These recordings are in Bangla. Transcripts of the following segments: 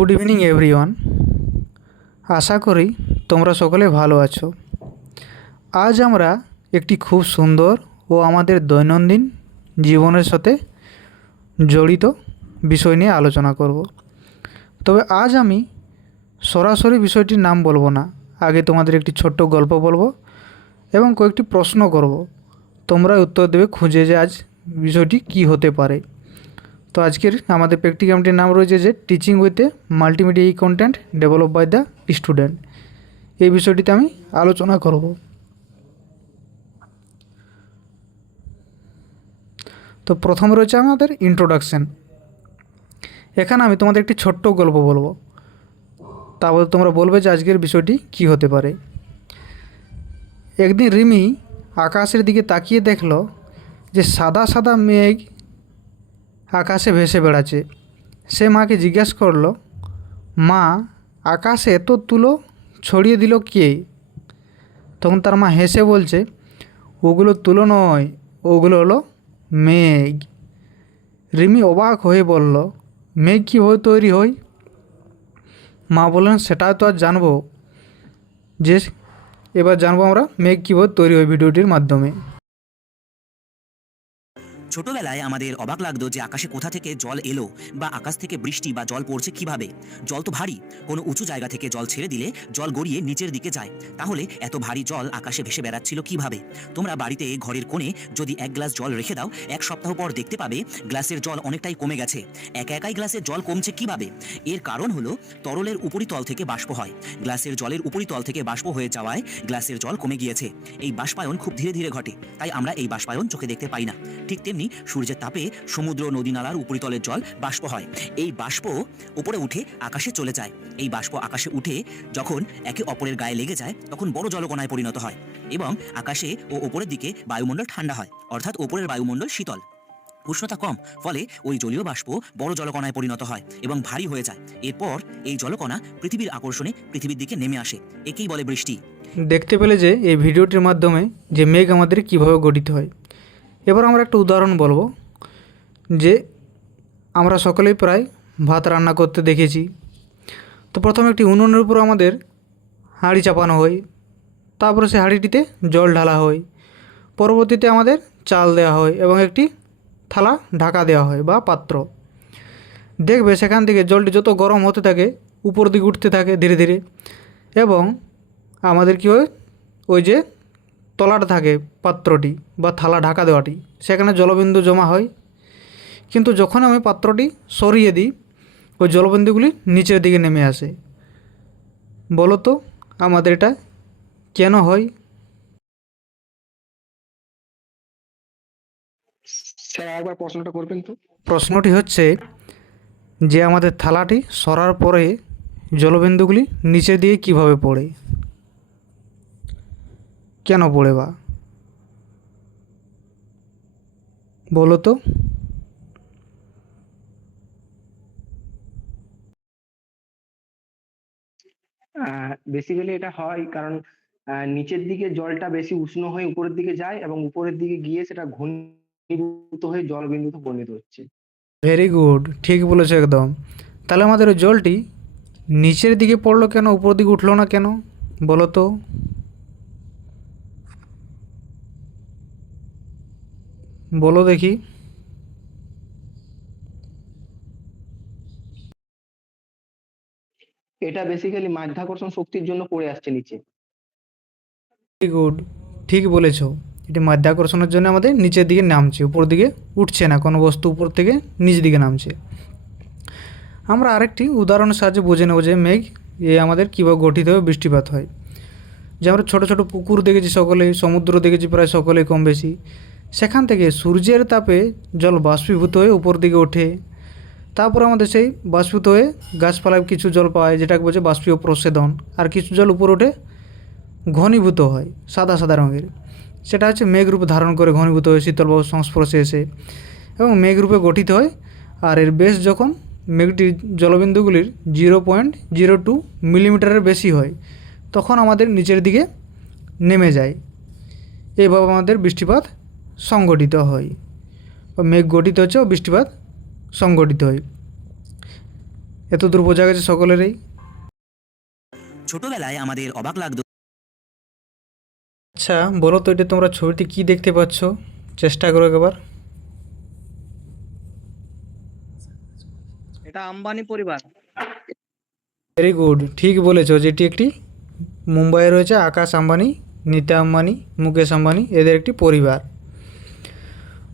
Good evening everyone. আশা করি তোমরা সকলে ভালো আছো। আজ আমরা একটি খুব সুন্দর ও আমাদের দৈনন্দিন জীবনের সাথে জড়িত বিষয় নিয়ে আলোচনা করব। তবে আজ আমি সরাসরি বিষয়টির নাম বলবো না, আগে তোমাদের একটি ছোট্ট গল্প বলবো এবং কয়েকটি প্রশ্ন করব। তোমরা উত্তর দেবে খুঁজে যে আজ বিষয়টি কী হতে পারে। তো আজকের আমাদের প্র্যাকটিকামটির নাম রয়েছে যে teaching with a multimedia content develop by the student. এই বিষয়টিতে আমি আলোচনা করব। তো প্রথমে রয়েছে আমাদের ইন্ট্রোডাকশান। এখানে আমি তোমাদের একটি ছোট্ট গল্প বলবো, তারপর তোমরা বলবে যে আজকের বিষয়টি কী হতে পারে। একদিন রিমি আকাশের দিকে তাকিয়ে দেখল যে সাদা সাদা মেঘ আকাশে ভেসে বেড়াচ্ছে। সে মাকে জিজ্ঞাসা করল, মা, আকাশে এত তুলো ছড়িয়ে দিল কে? তখন তার মা হেসে বলছে, ওগুলো তুলো নয়, ওগুলো হলো মেঘ। রিমি অবাক হয়ে বলল, মেঘ কীভাবে তৈরি হয়? মা বললেন, সেটা তো আর জানবো, যে এবার জানবো আমরা মেঘ কীভাবে তৈরি হয় ভিডিওটির মাধ্যমে। ছোটবেলায় আমাদের অবাক লাগতো যে আকাশে কোথা থেকে জল এলো বা আকাশ থেকে বৃষ্টি বা জল পড়ছে কিভাবে। জল তো ভারী, কোনো উঁচু জায়গা থেকে জল ছেড়ে দিলে জল গড়িয়ে নিচের দিকে যায়, তাহলে এত ভারী জল আকাশে ভেসে বেড়াচ্ছিল কিভাবে? তোমরা বাড়িতে ঘরের কোণে যদি এক গ্লাস জল রেখে দাও, এক সপ্তাহ পর দেখতে পাবে গ্লাসের জল অনেকটাই কমে গেছে। একা একাই গ্লাসের জল কমছে কিভাবে? এর কারণ হলো তরলের উপরিতল থেকে বাষ্প হয়। গ্লাসের জলের উপরিতল থেকে বাষ্প হয়ে যাওয়ায় গ্লাসের জল কমে গিয়েছে। এই বাষ্পায়ন খুব ধীরে ধীরে ঘটে, তাই আমরা এই বাষ্পায়ন চোখে দেখতে পাই না। ঠিক তেমনি সূর্যের তাপে সমুদ্র, নদী নালার উপরিতলের জল বাষ্প হয়। এই বাষ্প উপরে উঠে আকাশে চলে যায়। এই বাষ্প আকাশে উঠে যখন একে অপরের গায়ে লেগে যায়, তখন বড় জলকণায় পরিণত হয় এবং আকাশে ও ওপরের দিকে বায়ুমণ্ডল ঠান্ডা হয়, অর্থাৎ ওপরের বায়ুমণ্ডল শীতল, উষ্ণতা কম, ফলে ওই জলীয় বাষ্প বড় জলকণায় পরিণত হয় এবং ভারী হয়ে যায়। এরপর এই জলকণা পৃথিবীর আকর্ষণে পৃথিবীর দিকে নেমে আসে, একেই বলে বৃষ্টি। দেখতে পেলে যে এই ভিডিওটির মাধ্যমে যে মেঘ আমাদের কীভাবে গঠিত হয়। এবার আমরা একটা উদাহরণ বলবো, যে আমরা সকলেই প্রায় ভাত রান্না করতে দেখেছি। তো প্রথমে একটি উনুনের উপর আমাদের হাঁড়ি চাপানো হয়, তারপরে সে হাঁড়িটিতে জল ঢালা হয়, পরবর্তীতে আমাদের চাল দেওয়া হয় এবং একটি থালা ঢাকা দেওয়া হয় বা পাত্র। দেখবে সেখান থেকে জলটি যত গরম হতে থাকে উপর দিকে উঠতে থাকে ধীরে ধীরে, এবং আমাদের কী হয়, ওই যে তলাটা থাকে পাত্রটি বা থালা ঢাকা দেওয়াটি, সেখানে জলবিন্দু জমা হয়। কিন্তু যখন আমি পাত্রটি সরিয়ে দিই, ওই জলবিন্দুগুলি নিচের দিকে নেমে আসে। বলো তো আমাদের এটা কেন হয়? স্যার একবার প্রশ্নটা করবেন তো? প্রশ্নটি হচ্ছে যে আমাদের থালাটি সরার পরে জলবিন্দুগুলি নিচের দিকে কিভাবে পড়ে, কেন পড়ে বা বলো তো? বেসিক্যালি এটা হয় কারণ নিচের দিকে জলটা বেশি উষ্ণ হয়ে উপরের দিকে যায় এবং উপরের দিকে গিয়ে সেটা ঘনীভূত হয়ে জলবিন্দুতে পরিণত হচ্ছে। ভেরি গুড, ঠিক বলেছো একদম। তাহলে আমাদের ওই জলটি নিচের দিকে পড়লো কেন, উপর দিকে উঠলো না কেন বলো তো? বলো দেখি। এটা বেসিক্যালি মাধ্যাকর্ষণ শক্তির জন্য পড়ে আসছে নিচে। ভেরি গুড, ঠিক বলেছো। এটি মাধ্যাকর্ষণের জন্য আমাদের নিচের দিকে নামছে, উপর দিকে উঠছে না, কোনো বস্তু উপর থেকে নিচ দিকে নামছে। আমরা আরেকটি উদাহরণের সাহায্যে বুঝে নেব যে মেঘ আমাদের কীভাবে গঠিত হয়ে বৃষ্টিপাত হয়। যে আমরা ছোটো ছোটো পুকুর দেখেছি সকলেই, সমুদ্র দেখেছি প্রায় সকলেই কম বেশি। সেখান থেকে সূর্যের তাপে জল বাষ্পীভূত হয়ে উপর দিকে ওঠে, তারপর আমাদের সেই বাষ্পীভূত হয়ে গাছপালায় কিছু জল পায়, যেটাকে বলছে বাষ্পীয় প্রস্বেদন, আর কিছু জল উপর ওঠে ঘনীভূত হয় সাদা সাদা রঙের, সেটা হচ্ছে মেঘরূপ ধারণ করে ঘনীভূত হয়ে শীতলবায়ুর সংস্পর্শে এসে এবং মেঘরূপে গঠিত হয়। আর এর বেশ যখন মেঘটির জলবিন্দুগুলির 0.02 মিলিমিটারের বেশি হয়, তখন আমাদের নিচের দিকে নেমে যায়। এইভাবে আমাদের বৃষ্টিপাত সংগঠিত হয়, বা মেঘ গঠিত হচ্ছে ও বৃষ্টিপাত সংগঠিত হয়। এত দূর বোঝা গেছে সকলেরই। ছোটবেলায় আমাদের অবাক লাগতো আচ্ছা বলো তো, এটা তোমরা ছবিতে কি দেখতে পাচ্ছ? চেষ্টা করো একবার। এটা আম্বানি পরিবার। ভেরি গুড, ঠিক বলেছো, যেটি একটি মুম্বাইয়ে রয়েছে আকাশ আম্বানি, নীতা আম্বানি, মুকেশ আম্বানি, এদের একটি পরিবার।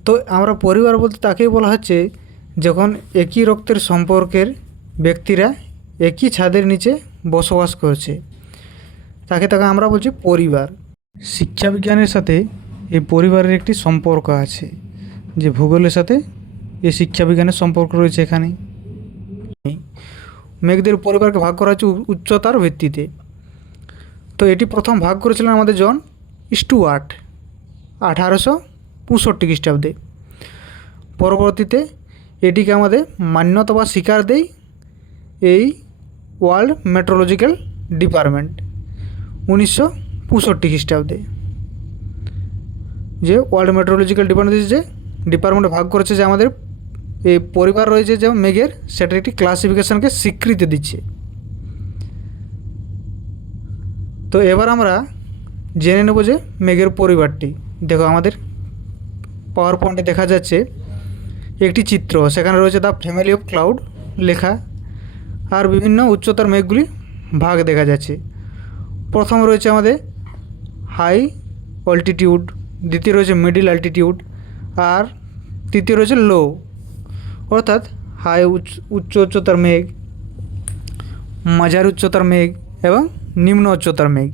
তো আমরা পরিবার বলতে তাকেই বলা হচ্ছে যখন একই রক্তের সম্পর্কের ব্যক্তিরা একই ছাদের নিচে বসবাস করছে, তাকে আমরা বলছি পরিবার। শিক্ষা বিজ্ঞানের সাথে এই পরিবারের একটি সম্পর্ক আছে, যে ভূগোলের সাথে এই শিক্ষা বিজ্ঞানের সম্পর্ক রয়েছে এখানে। মেঘদের পরিবারকে ভাগ করা হচ্ছে উচ্চতার ভিত্তিতে। তো এটি প্রথম ভাগ করেছিলেন আমাদের জন স্টুয়ার্ট 1865 খ্রিস্টাব্দে। পরবর্তীতে এটিকে আমাদের মান্যতা বা স্বীকার দেয় এই ওয়ার্ল্ড মেট্রোলজিক্যাল ডিপার্টমেন্ট 1965 খ্রিস্টাব্দে। যে ওয়ার্ল্ড মেট্রোলজিক্যাল ডিপার্টমেন্টে ভাগ করেছে যে আমাদের এই পরিবার রয়েছে যে মেঘের, সেটার একটি ক্লাসিফিকেশনকে স্বীকৃতি দিচ্ছে। তো এবার আমরা জেনে নেব যে মেঘের পরিবারটি। দেখো আমাদের পাওয়ার পয়েন্টে দেখা যাচ্ছে একটি চিত্র, সেখানে রয়েছে দ্য ফ্যামিলি অফ ক্লাউড লেখা, আর বিভিন্ন উচ্চতার মেঘগুলি ভাগ দেখা যাচ্ছে। প্রথম রয়েছে আমাদের হাই অল্টিটিউড, দ্বিতীয় রয়েছে মিডিল অল্টিটিউড, আর তৃতীয় রয়েছে লো, অর্থাৎ হাই উচ্চতার মেঘ, মাঝারি উচ্চতার মেঘ এবং নিম্ন উচ্চতার মেঘ।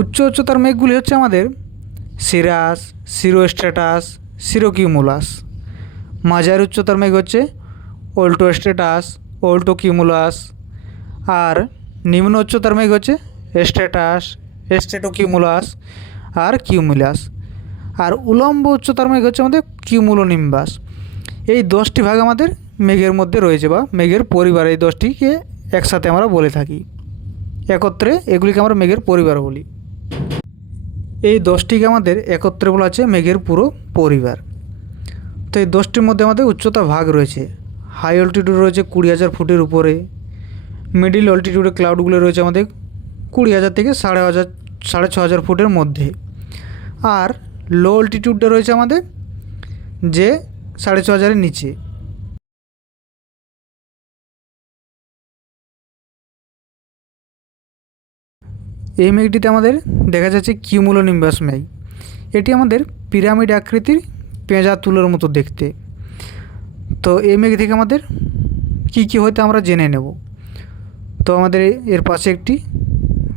উচ্চতার মেঘগুলি হচ্ছে আমাদের সিরাস, সিরোস্ট্রেটাস, সিরোকিউমুলাস। মাঝারি উচ্চতার মেঘ হচ্ছে অল্টোস্ট্রেটাস, অল্টোকিউমুলাস, আর নিম্ন উচ্চতার মেঘ হচ্ছে স্ট্রেটাস, স্ট্রেটোকিউমুলাস আর কিউমুলাস। আর উলম্ব উচ্চতার মেঘ হচ্ছে আমাদের কিউমুলোনিম্বাস। এই 10টি ভাগ আমাদের মেঘের মধ্যে রয়েছে, বা মেঘের পরিবার, এই 10টিকে একসাথে আমরা বলে থাকি। একত্রে এগুলিকে আমরা মেঘের পরিবার বলি। এই 10টিকে আমাদের একত্রে বলা হচ্ছে মেঘের পুরো পরিবার। তো এই 10টির মধ্যে আমাদের উচ্চতা ভাগ রয়েছে। হাই অল্টিটিউড রয়েছে 20,000 ফুটের উপরে, মিডিল অল্টিটিউডে ক্লাউডগুলো রয়েছে আমাদের 20,000 থেকে 6,500 ফুটের মধ্যে, আর লো অল্টিটিউডে রয়েছে আমাদের যে 6,500-এর নিচে। এই মেঘটিতে আমাদের দেখা যাচ্ছে কিউমুলোনিম্বাস মেঘ। এটি আমাদের পিরামিড আকৃতির পেঁজা তুলোর মতো দেখতে। তো এই মেঘ থেকে আমাদের কি কি হয়তো আমরা জেনে নেব। তো আমাদের এর পাশে একটি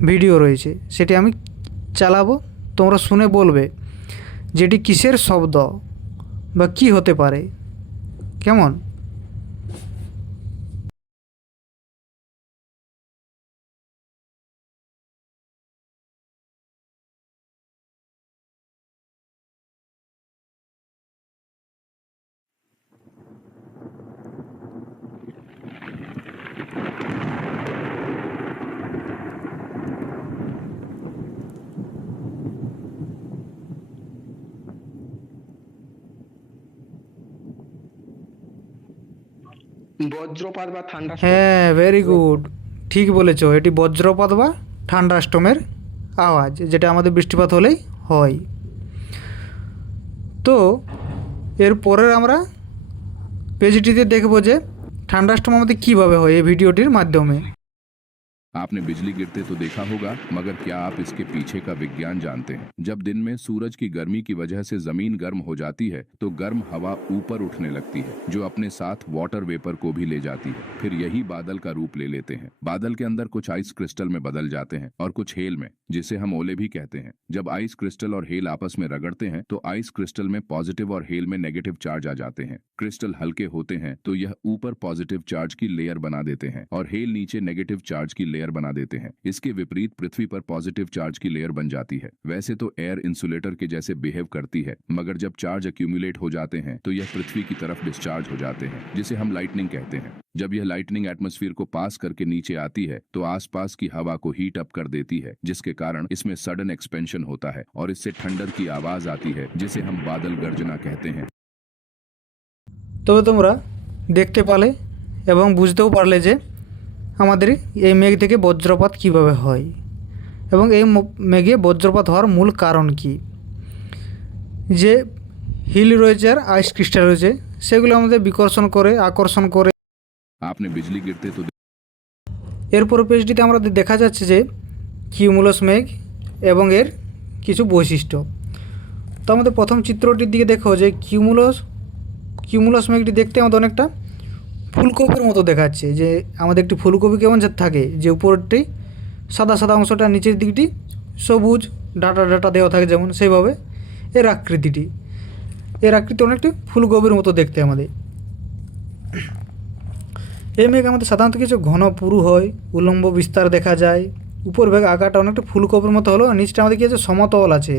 ভিডিও রয়েছে, সেটি আমি চালাবো, তোমরা শুনে বলবে যেটি কিসের শব্দ বা কি হতে পারে। কেমন? বজ্রপাত বা ঠান্ডা। হ্যাঁ, ভেরি গুড, ঠিক বলেছো, এটি বজ্রপাত বা ঠান্ডাস্টোমের আওয়াজ, যেটা আমাদের বৃষ্টিপাত হলেই হয়। তো এর পরের আমরা পেজটিতে দেখব যে ঠান্ডাস্টোম আমাদের কীভাবে হয় এই ভিডিওটির মাধ্যমে। आपने बिजली गिरते तो देखा होगा, मगर क्या आप इसके पीछे का विज्ञान जानते हैं? जब दिन में सूरज की गर्मी की वजह से जमीन गर्म हो जाती है तो गर्म हवा ऊपर उठने लगती है, जो अपने साथ वाटर वेपर को भी ले जाती है। फिर यही बादल का रूप ले लेते हैं। बादल के अंदर कुछ आइस क्रिस्टल में बदल जाते हैं और कुछ हेल में, जिसे हम ओले भी कहते हैं। जब आइस क्रिस्टल और हेल आपस में रगड़ते हैं तो आइस क्रिस्टल में पॉजिटिव और हेल में नेगेटिव चार्ज आ जाते हैं। क्रिस्टल हल्के होते हैं तो यह ऊपर पॉजिटिव चार्ज की लेयर बना देते हैं और हेल नीचे नेगेटिव चार्ज की लेयर बना देते हैं। इसके विपरीत पृथ्वी पर पॉजिटिव चार्ज की लेयर बन जाती है। वैसे तो एयर इंसुलेटर के जैसे बिहेव करती है, मगर जब चार्ज अक्यूमुलेट हो जाते हैं तो यह पृथ्वी की तरफ डिस्चार्ज हो जाते हैं, जिसे हम लाइटनिंग कहते हैं। जब यह लाइटनिंग एटमॉस्फेयर को पास करके नीचे आती है तो आसपास की हवा को हीट अप कर देती है, जिसके कारण इसमें सडन एक्सपेंशन होता है और इससे ठंडर की आवाज आती है, जिसे हम बादल गर्जना कहते हैं। তবে তোমরা দেখতে পালে এবং বুঝতেও পারলে যে আমাদের এই মেঘ থেকে বজ্রপাত কিভাবে হয় এবং এই মেঘে বজ্রপাত হওয়ার মূল কারণ কি। যে হিল রয়েছে আর আইস ক্রিস্টাল রয়েছে সেগুলো আমাদের বিকর্ষণ করে আকর্ষণ করে। आपने बिजली गिरते तो এরপর পেজটিতে আমরা দেখা যাচ্ছে যে কিউমুলাস মেঘ এবং এর কিছু বৈশিষ্ট্য। তো আমাদের প্রথম চিত্রটির দিকে দেখো যে কিউমুলাস মেঘটি দেখতে আমাদের অনেকটা ফুলকপির মতো দেখাচ্ছে। যে আমাদের একটি ফুলকপি কেমন থাকে, যে উপরটি সাদা সাদা অংশটা, নিচের দিকটি সবুজ ডাটা ডাটা দেওয়া থাকে যেমন, সেইভাবে এর আকৃতি অনেকটা ফুলকপির মতো দেখতে আমাদের। এই মেঘ আমাদের সাধারণত কিছু ঘন পুরু হয়, উলম্ব বিস্তার দেখা যায়, উপর ভাগে আকারটা অনেকটা ফুলকপির মতো হলো, নিচটা আমাদের কী আছে সমতল আছে।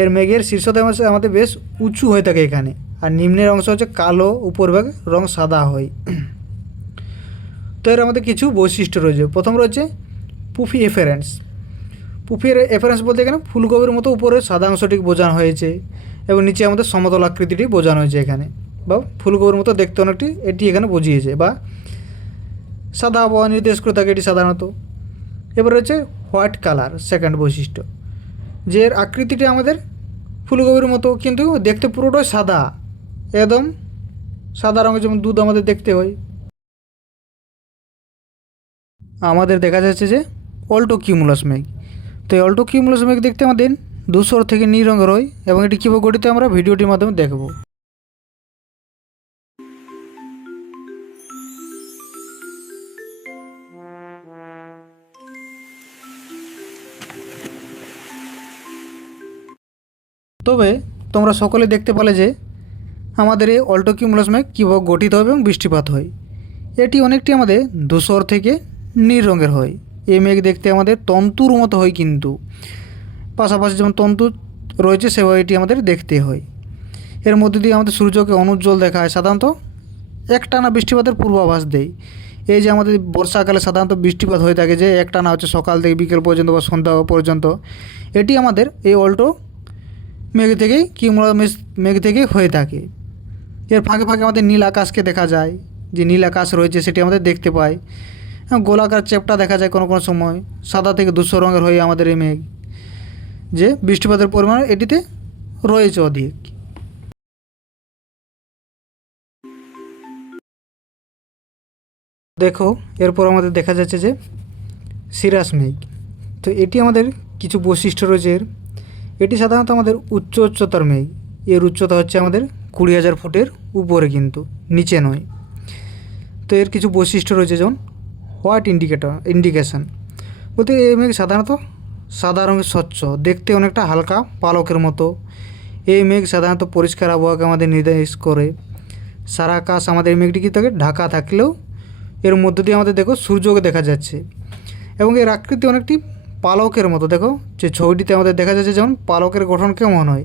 এর মেঘের শীর্ষতে আমাদের বেশ উঁচু হয়ে থাকে এখানে, আর নিম্নের অংশ হচ্ছে কালো, উপর ভাগ রং সাদা হয়। তো এর আমাদের কিছু বৈশিষ্ট্য রয়েছে। প্রথম রয়েছে পুফি এফারেন্স। পুফির এফারেন্স বলতে এখানে ফুলকপির মতো উপরে সাদা অংশটিকে বোঝানো হয়েছে এবং নিচে আমাদের সমতল আকৃতিটি বোঝানো হয়েছে এখানে, বা ফুলকপির মতো দেখতে অনেকটি এটি এখানে বুঝিয়েছে, বা সাদা আবহাওয়া নির্দেশ করে থাকে এটি সাধারণত। এবার রয়েছে হোয়াইট কালার, সেকেন্ড বৈশিষ্ট্য, যে এর আকৃতিটি আমাদের ফুলকপির মতো কিন্তু দেখতে পুরোটাই সাদা, একদম সাদা রঙের, যেমন দুধ আমাদের দেখতে হয়। আমাদের দেখা যাচ্ছে যে অল্টো কিউমুলাস মেঘ। তো এই অল্টো কিউমুলাস মেঘ দেখতে আমাদের ধূসর থেকে নীল রঙের হয় এবং এটি কীভাবে গঠিত আমরা ভিডিওটির মাধ্যমে দেখব। তবে তোমরা সকলে দেখতে পেলে যে আমাদের এই অল্টো কিউমুলাস মেঘ কীভাবে গঠিত হয় এবং বৃষ্টিপাত হয়। এটি অনেকটি আমাদের ধূসর থেকে নীল রঙের হয়। এই মেঘ দেখতে আমাদের তন্তুর মতো হয়, কিন্তু পাশাপাশি যেমন তন্তু রয়েছে সেভাবে এটি আমাদের দেখতে হয়। এর মধ্যে দিয়ে আমাদের সূর্যকে অনুজ্জ্বল দেখায়, সাধারণত একটানা বৃষ্টিপাতের পূর্বাভাস দেয়। এই যে আমাদের বর্ষাকালে সাধারণত বৃষ্টিপাত হয়ে থাকে, যে একটানা হচ্ছে সকাল থেকে বিকেল পর্যন্ত বা সন্ধ্যা পর্যন্ত, এটি আমাদের এই অল্টো মেঘ থেকেই কিউমুলাস মেঘ থেকেই হয়ে থাকে। এর ফাঁকে ফাঁকে আমাদের নীল আকাশকে দেখা যায়, যে নীল আকাশ রয়েছে সেটি আমাদের দেখতে পাই। গোলাকার চ্যাপ্টা দেখা যায় কোনো কোনো সময়, সাদা থেকে ধূসর রঙের হয়ে আমাদের এই মেঘ, যে বৃষ্টিপাতের পরিমাণ এটিতে রয়েছে অধিক। দেখো এরপর আমাদের দেখা যাচ্ছে যে সিরাস মেঘ। তো এটি আমাদের কিছু বৈশিষ্ট্য রয়েছে এর। এটি সাধারণত আমাদের উচ্চতার মেঘ। এর উচ্চতা হচ্ছে আমাদের 20,000 ফুটের উপরে, কিন্তু নিচে নয়। তো এর কিছু বৈশিষ্ট্য রয়েছে, যেমন হোয়াইট ইন্ডিকেশন বলতে এই মেঘ সাধারণত সাদা রঙের স্বচ্ছ, দেখতে অনেকটা হালকা পালকের মতো। এই মেঘ সাধারণত পরিষ্কার আবহাওয়াকে আমাদের নির্দেশ করে। সারা আকাশ আমাদের এই মেঘটি থেকে ঢাকা থাকলেও এর মধ্য দিয়ে আমাদের দেখো সূর্যকে দেখা যাচ্ছে এবং এর আকৃতি অনেকটি পালকের মতো। দেখো যে ছবিটিতে আমাদের দেখা যাচ্ছে যেমন পালকের গঠন কেমন হয়,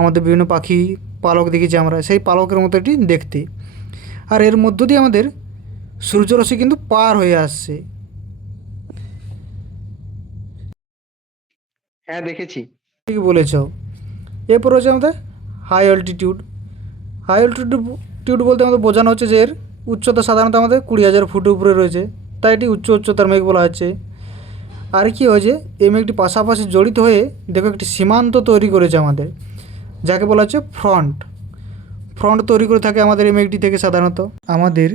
আমাদের বিভিন্ন পাখি পালক দেখেছি আমরা, সেই পালকের মতো এটি দেখতে। আর এর মধ্য দিয়ে আমাদের সূর্যরশ্মি কিন্তু পার হয়ে আসছে। হ্যাঁ, দেখেছি। ঠিক বলেছ। এরপর হচ্ছে আমাদের হাই অল্টিটিউড। হাই অল্টিটিউড বলতে আমাদের বোঝানো হচ্ছে যে এর উচ্চতা সাধারণত আমাদের 20,000 ফুটের উপরে রয়েছে, তাই এটি উচ্চতার মেঘ বলা হচ্ছে। আর কি হয়েছে, এই মেঘটি পাশাপাশি জড়িত হয়ে দেখো একটি সীমান্ত তৈরি করেছে আমাদের, যাকে বলা হচ্ছে ফ্রন্ট তৈরি করে থাকে আমাদের এই মেঘটি থেকে। সাধারণত আমাদের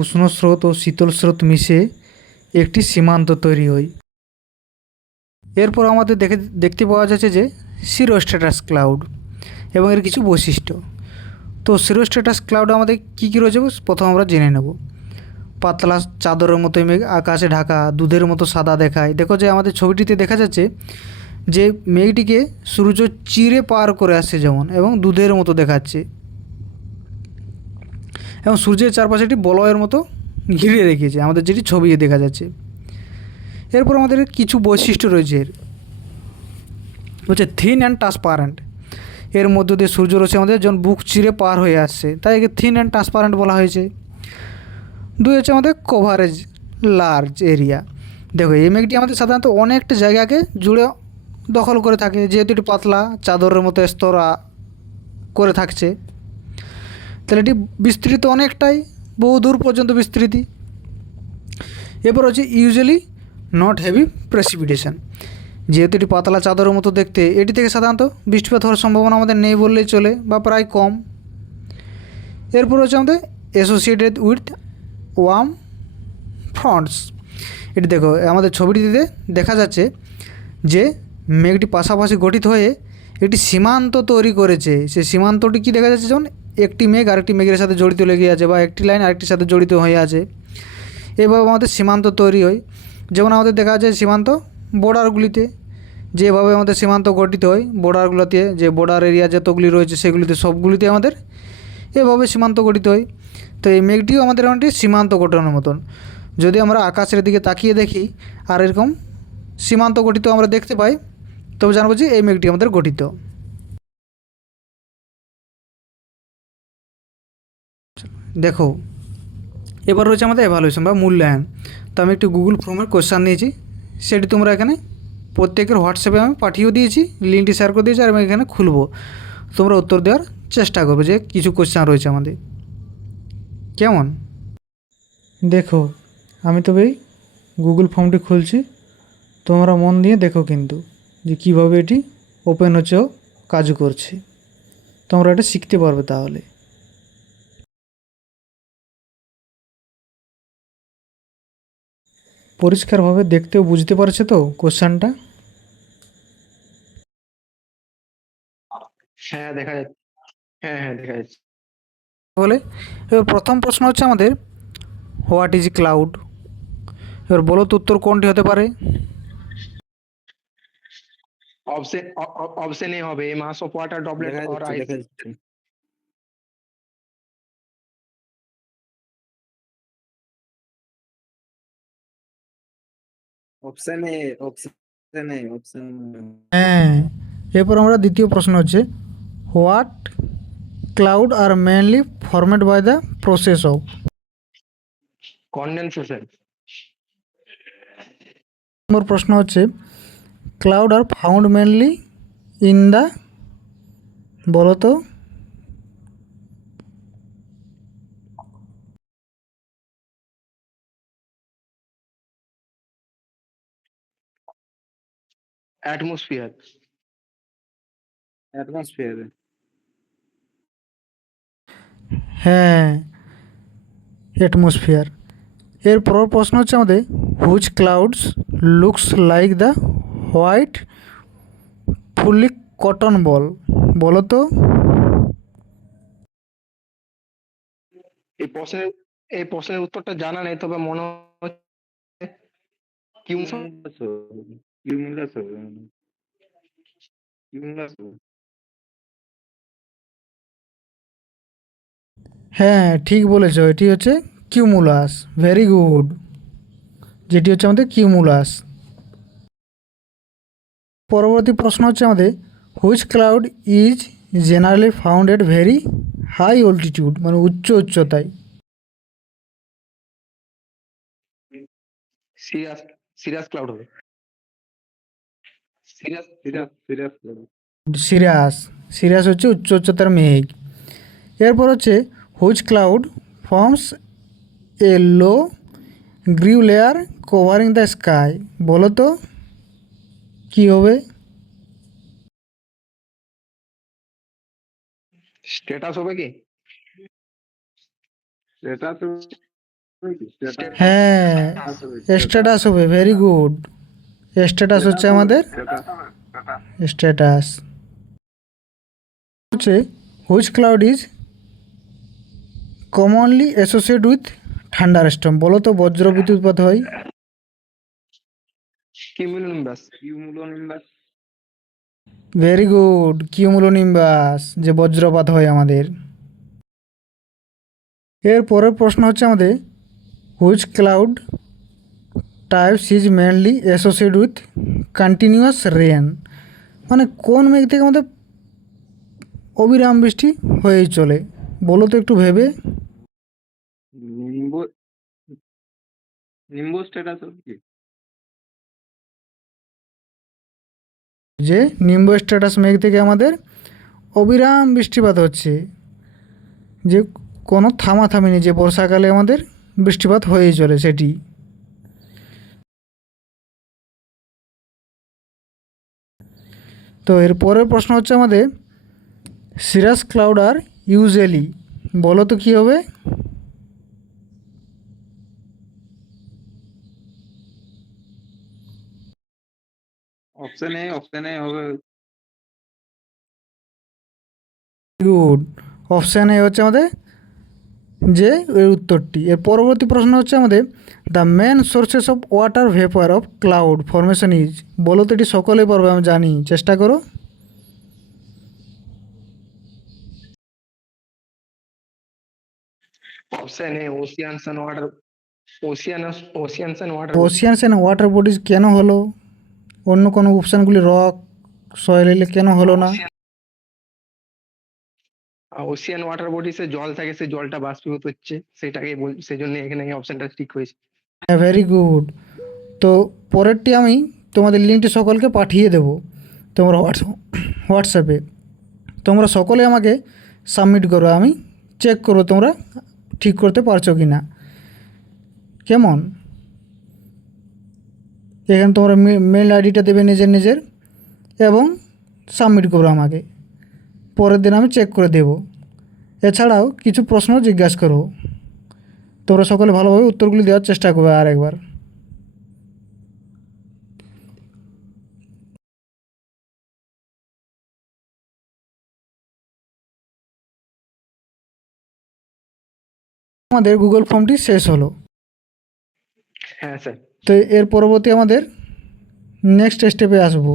উষ্ণ স্রোত ও শীতল স্রোত মিশে একটি সীমান্ত তৈরি হয়। এরপর আমাদের দেখতে পাওয়া যাচ্ছে যে সিরোস্ট্যাটাস ক্লাউড এবং এর কিছু বৈশিষ্ট্য। তো সিরোস্ট্যাটাস ক্লাউড আমাদের কী কী রয়েছে প্রথম আমরা জেনে নেব। পাতলা চাদরের মতো মেঘ আকাশে ঢাকা, দুধের মতো সাদা দেখায়। দেখো যে আমাদের ছবিটিতে দেখা যাচ্ছে যে মেঘটিকে সূর্য চিরে পার করে আসছে যেমন, এবং দুধের মতো দেখাচ্ছে, এবং সূর্যের চারপাশে একটি বলয়ের মতো ঘিরে রেখেছে আমাদের, যেটি ছবি দেখা যাচ্ছে। এরপর আমাদের কিছু বৈশিষ্ট্য রয়েছে এর, হচ্ছে থিন অ্যান্ড ট্রান্সপারেন্ট। এর মধ্য দিয়ে সূর্যরশ্মি আমাদের যখন বুক চিরে পার হয়ে আসছে, তাই একে থিন অ্যান্ড ট্রান্সপারেন্ট বলা হয়েছে। 2 হচ্ছে আমাদের কভারেজ লার্জ এরিয়া। দেখো এই মেঘটি আমাদের সাধারণত অনেকটা জায়গাকে জুড়ে দখল করে থাকে, যেহেতু এটি পাতলা চাদরের মতো স্তর করে থাকছে, তাহলে এটি বিস্তৃত অনেকটাই বহু দূর পর্যন্ত বিস্তৃতি। এরপর হচ্ছে ইউজুয়ালি নট হেভি প্রেসিপিটেশন, যেহেতু এটি পাতলা চাদরের মতো দেখতে, এটি থেকে সাধারণত বৃষ্টিপাত হওয়ার সম্ভাবনা আমাদের নেই বললেই চলে বা প্রায় কম। এরপর হচ্ছে আমাদের অ্যাসোসিয়েটেড উইথ ওয়ার্ম ফ্রন্টস। এটি দেখো আমাদের ছবিটিতে দেখা যাচ্ছে যে মেঘটি পাশাপাশি গঠিত হয়ে একটি সীমান্ত তৈরি করেছে। সেই সীমান্তটি কি দেখা যাচ্ছে, যেমন একটি মেঘ আরেকটি মেঘের সাথে জড়িত লেগে আছে বা একটি লাইন আরেকটির সাথে জড়িত হয়ে আছে। এভাবে আমাদের সীমান্ত তৈরি হয়। যেমন আমাদের দেখা যায় সীমান্ত বর্ডারগুলিতে, যেভাবে আমাদের সীমান্ত গঠিত হয় বর্ডারগুলোতে, যে বর্ডার এরিয়া যতগুলি রয়েছে সেগুলিতে সবগুলিতে আমাদের এভাবে সীমান্ত গঠিত হয়। তো এই মেঘটিও আমাদের অনেকটি সীমান্ত গঠনের মতন। যদি আমরা আকাশের দিকে তাকিয়ে দেখি আর এরকম সীমান্ত গঠিত আমরা দেখতে পাই, তবে জানবো যে এই মেঘটি আমাদের গঠিত। দেখো এবার রয়েছে আমাদের এভালুয়েশন বা মূল্যায়ন। তো আমি একটি গুগল ফর্মের কোশ্চেন নিয়েছি, সেটি তোমরা এখানে প্রত্যেকের হোয়াটসঅ্যাপে আমি পাঠিয়েও দিয়েছি, লিঙ্কটি শেয়ার করে দিয়েছি, আর আমি এখানে খুলবো। তোমরা উত্তর দেওয়ার চেষ্টা করবে যে কিছু কোশ্চেন রয়েছে আমাদের। কেমন? দেখো আমি তবে এই গুগল ফর্মটি খুলছি, তোমরা মন দিয়ে দেখো কিন্তু যে কীভাবে এটি ওপেন হচ্ছে ও কাজ করছে, তোমরা এটা শিখতে পারবে তাহলে। পরিষ্কারভাবে দেখতেও বুঝতে পারছে তো কোশ্চেনটা? হ্যাঁ দেখা যাচ্ছে। হ্যাঁ দেখা যাচ্ছে। বলে এবার প্রথম প্রশ্ন হচ্ছে আমাদের হোয়াট ইজ ক্লাউড। এবার বলো তো উত্তর কোনটি হতে পারে? অপশন অপশন এ হবে মাস অফ ওয়াটার ড্রপলেট দেখা অর যাচ্ছে আইস। দেখা যাচ্ছে option A option A option হ্যাঁ। এরপর আমরা দ্বিতীয় প্রশ্ন হচ্ছে what cloud are mainly formed by the process of. Condensation. Number প্রশ্ন হচ্ছে cloud are found mainly in the, বলো তো? অ্যাটমসফিয়ার। অ্যাটমসফিয়ার। হ্যাঁ, অ্যাটমসফিয়ার। এর পরের প্রশ্ন হচ্ছে আমাদের which clouds looks like the white fluffy cotton ball, বলো তো? এই প্রশ্নের এই প্রশ্নের উত্তরটা জানা নেই, তবে মনে হচ্ছে কিউমুলাস। Cumulus cumulus. হ্যাঁ ঠিক বলেছ, এটি হচ্ছে কিউমুলাস। ভেরি গুড, যেটি হচ্ছে আমাদের কিউমুলাস। পরবর্তী প্রশ্ন হচ্ছে আমাদের which cloud is generally found at very high altitude, মানে উচ্চ উচ্চতায়। সিরাস সিরাস ক্লাউড হবে। Cirrus cirrus cirrus cirrus, cirrus হচ্ছে উচ্চ উচ্চতার মেঘ। এরপর হচ্ছে which cloud forms a low grey layer covering the sky, বলো তো কী হবে? স্ট্যাটাস হবে কি? এটা তো হ্যাঁ, স্ট্যাটাস হবে। ভেরি গুড, স্ট্যাটাস হচ্ছে আমাদের স্ট্যাটাস। হচ্ছে which cloud is commonly associate with thunder storm, বলো তো বজ্র বিদ্যুৎপাত হয়। Cumulonimbus. Cumulonimbus. Very good, cumulonimbus, যে বজ্রপাত হয় আমাদের। এর পরের প্রশ্ন হচ্ছে আমাদের which cloud types is mainly associate with continuous rain, মানে কোন মেঘ থেকে আমাদের অবিরাম বৃষ্টি হয়েই চলে, বলো তো একটু ভেবে। নিম্বু নিম্বু স্ট্যাটাস কি? যে নিম্ব স্ট্যাটাস মেঘ থেকে আমাদের অবিরাম বৃষ্টিপাত হচ্ছে, যে কোনো থামাথামি নেই যে বর্ষাকালে আমাদের বৃষ্টিপাত হয়েই চলে সেটি। তো এর পরের প্রশ্ন হচ্ছে আমাদের সিরাস ক্লাউড আর ইউজুয়ালি, বলো তো কী হবে? অপশন এ হবে। গুড, অপশান এ হচ্ছে আমাদের যে এর উত্তরটি। এর পরবর্তী প্রশ্ন হচ্ছে আমাদের the main sources of water vapour of cloud formation is, বলো তো এটি সকলেই পারবে আমি জানি, চেষ্টা করো। Option A oceans and water, oceans and water. Oceans and water bodies কেন হলো? অন্য কোনো অপশানগুলি রক, সয়েল এলে কেন হলো না? ওশিয়ান ওয়াটার বডিসে জল থাকে, সেই জলটা বাষ্পীভূত হচ্ছে, সেটাকে সেই জন্য এখানে এই অপশনটা ঠিক হয়েছে। Very good. তো পরেরটি আমি তোমাদের লিঙ্কটি সকলকে পাঠিয়ে দেবো তোমরা হোয়াটসঅ্যাপে। তোমরা সকলে আমাকে সাবমিট করো, আমি চেক করবো তোমরা ঠিক করতে পারছো কি না। কেমন? এখানে তোমরা মেল আইডিটা দেবে নিজের এবং সাবমিট করো আমাকে, পরের দিন আমি চেক করে দেব। এছাড়াও কিছু প্রশ্ন জিজ্ঞাসা করো, তোমরা সকলে ভালোভাবে উত্তরগুলি দেওয়ার চেষ্টা করবে আরেকবার। আমাদের গুগল ফর্মটি শেষ হলো। হ্যাঁ স্যার। তো এর পরবর্তী আমাদের নেক্সট স্টেপে আসবো।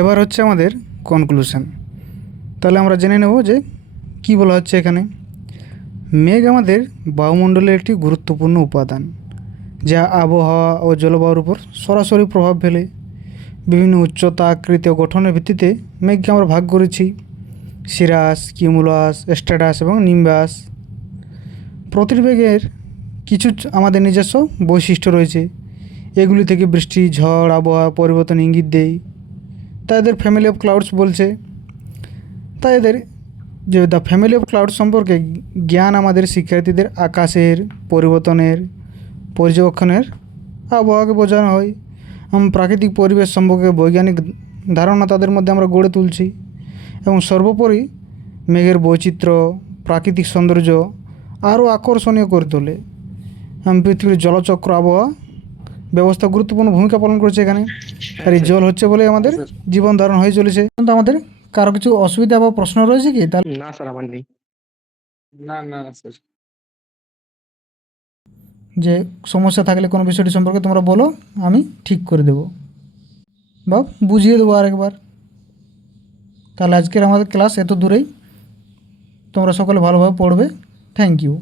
এবার হচ্ছে আমাদের কনক্লুশন। তাহলে আমরা জেনে নেব যে কী বলা হচ্ছে এখানে। মেঘ আমাদের বায়ুমণ্ডলের একটি গুরুত্বপূর্ণ উপাদান, যা আবহাওয়া ও জলবায়ুর উপর সরাসরি প্রভাব ফেলে। বিভিন্ন উচ্চতা, আকৃতি ও গঠনের ভিত্তিতে মেঘকে আমরা ভাগ করেছি সিরাস, কিউমুলাস, স্ট্র্যাটাস এবং নিম্বাস। প্রতিটি মেঘের কিছু আমাদের নিজস্ব বৈশিষ্ট্য রয়েছে, এগুলি থেকে বৃষ্টি, ঝড়, আবহাওয়া পরিবর্তন ইঙ্গিত দেয়। তাই এদের ফ্যামিলি অফ ক্লাউডস বলছে। তাই এদের যে দ্য ফ্যামিলি অফ ক্লাউডস সম্পর্কে জ্ঞান আমাদের শিক্ষার্থীদের আকাশের পরিবর্তনের, পর্যবেক্ষণের, আবহাওয়াকে বোঝানো হয়। প্রাকৃতিক পরিবেশ সম্পর্কে বৈজ্ঞানিক ধারণা তাদের মধ্যে আমরা গড়ে তুলছি। এবং সর্বোপরি মেঘের বৈচিত্র্য, প্রাকৃতিক সৌন্দর্য আরও আকর্ষণীয় করে তোলে। পৃথিবীর জলচক্র, আবহাওয়া ব্যবস্থা গুরুত্বপূর্ণ ভূমিকা পালন করছে এখানে। আর এই জল হচ্ছে বলে আমাদের জীবন ধারণ হয়ে চলেছে। কিন্তু আমাদের কারো কিছু অসুবিধা বা প্রশ্ন রয়েছে কি? তাহলে না স্যার, আমার নেই। না না স্যার। যে সমস্যা থাকলে কোনো বিষয়টি সম্পর্কে তোমরা বলো, আমি ঠিক করে দেবো বা বুঝিয়ে দেবো আরেকবার। তাহলে আজকের আমাদের ক্লাস এত দূরেই। তোমরা সকলে ভালোভাবে পড়বে। Thank you.